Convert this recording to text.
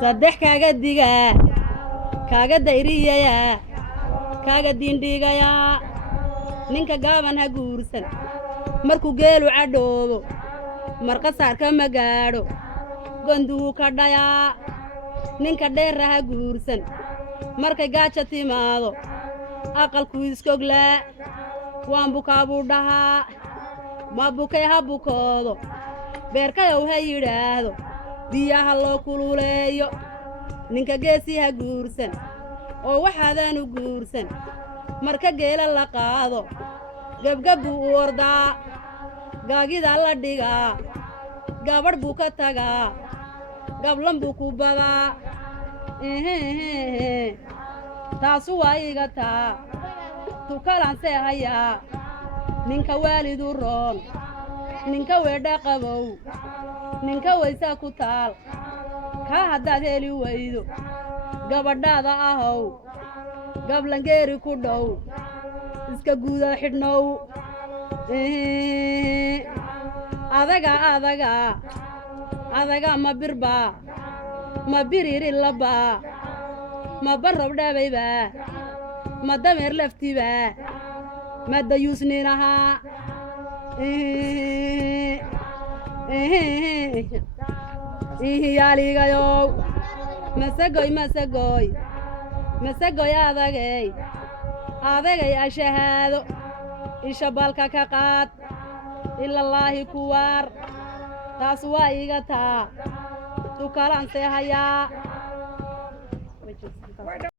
صدح كاغا ديغا كاغا دايريا يا كاغا دين ديغا يا نينكا غابان ها غورسن markuu geelu cadhoobo marqa saarka ma gaadho gonduu ka dhayaa ninka dheerra ha guursan markay gaaja timaado aqalkuu iskoglaa waan bukaa buu dhahaa ma bukay ha bukoodo beerkayow ha yidhaahdo biyaha loo kululeeyo ninka geesii ha guursan oo waxaadaanu guursan marka geela la qaado gebgab buu u ordaa gaagida la dhigaa gabadh buu ka tagaa gablan buu ku badaa taasu waa iga taa tukalansee hayaa ninka waalidu roon ninka weedha qabow ninka waysaa ku taal kaa haddaad heli waydo gabadhaada ahow gablangeeri ku dhow iska guuda xidhnow adaga ma birbaa ma biriiri labaa ma barrob dhabaybaa ma dameer laftibaa ma dayuusninahaa yaaligayow masagoy adagay ashahaado isha balka ka qaad ilallaahi kuwaar taas waa iga taa tukalansee hayaa